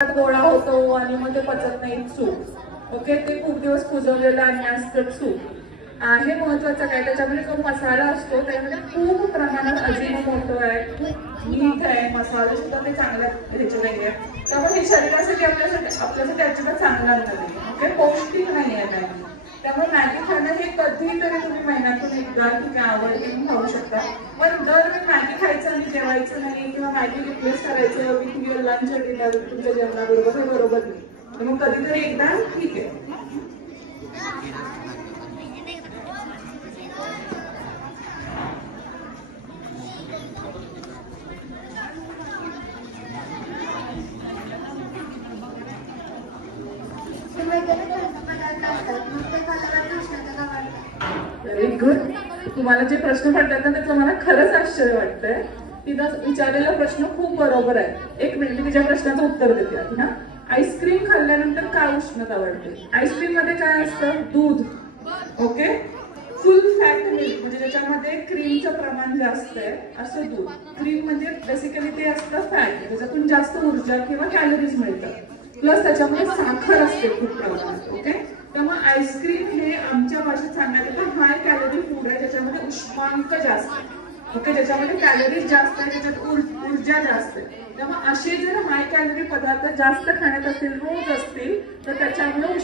गोळा होतो आणि मग ते पचत नाही सूप. ओके, ते खूप दिवस कुजवलेलं आणि असतं सूप. हे महत्वाचं काय, त्याच्यामध्ये जो मसाला असतो त्यामध्ये खूप प्रमाणात अजिनोमोटो आहे, खूप मीठ आहे, मसाले सुद्धा ते चांगल्या ह्याचे नाही आहे. त्यामुळे हे शरीरासाठी आपल्यासाठी अजिबात चांगलं नाही. ओके, पौष्टिक नाही आहे मॅगी. त्यामुळे मॅगी खाणं हे कधीतरी तुम्ही महिन्यातून एकदा तुम्ही आवडते खाऊ शकता, पण दरवेळी मॅगी खायचं आणि जेवायचं नाही किंवा मॅगी रिप्लेस करायचं विथ युअर लंच डिनर तुमच्या जेवणाबरोबर, हे बरोबर नाही. मग कधीतरी एकदा ठीक आहे. Very good. तुम्हाला जे प्रश्न पडतात ना त्याचं मला खरंच आश्चर्य वाटतंय. तिथं विचारलेला प्रश्न खूप बरोबर आहे. एक मिनिट, मी तिच्या प्रश्नाचं उत्तर देते आधी ना. आईस्क्रीम खाल्ल्यानंतर का उष्णता वाढते? आईस्क्रीम मध्ये काय असतं? दूध. ओके, फुल फॅट मिल्क म्हणजे ज्याच्यामध्ये क्रीमचं प्रमाण जास्त आहे असं दूध. क्रीम म्हणजे बेसिकली ते असतं फॅट, त्याच्यातून जास्त ऊर्जा किंवा कॅलरीज मिळतात. प्लस त्याच्यामध्ये साखर असते खूप प्रमाणात. ओके, त्यामुळे आईस्क्रीम हे आमच्या भाषेत सांगायचं तर हाय कॅलरी फूड आहे, ज्याच्यामध्ये उष्मांक जास्त आहे. ओके, ज्याच्यामध्ये कॅलरीज जास्त आहे, त्याच्यात ऊर्जा जास्त आहे. त्यामुळे असे जर हाय कॅलरी पदार्थ जास्त खाण्यात असतील, रोज असतील, तर त्याच्यामुळे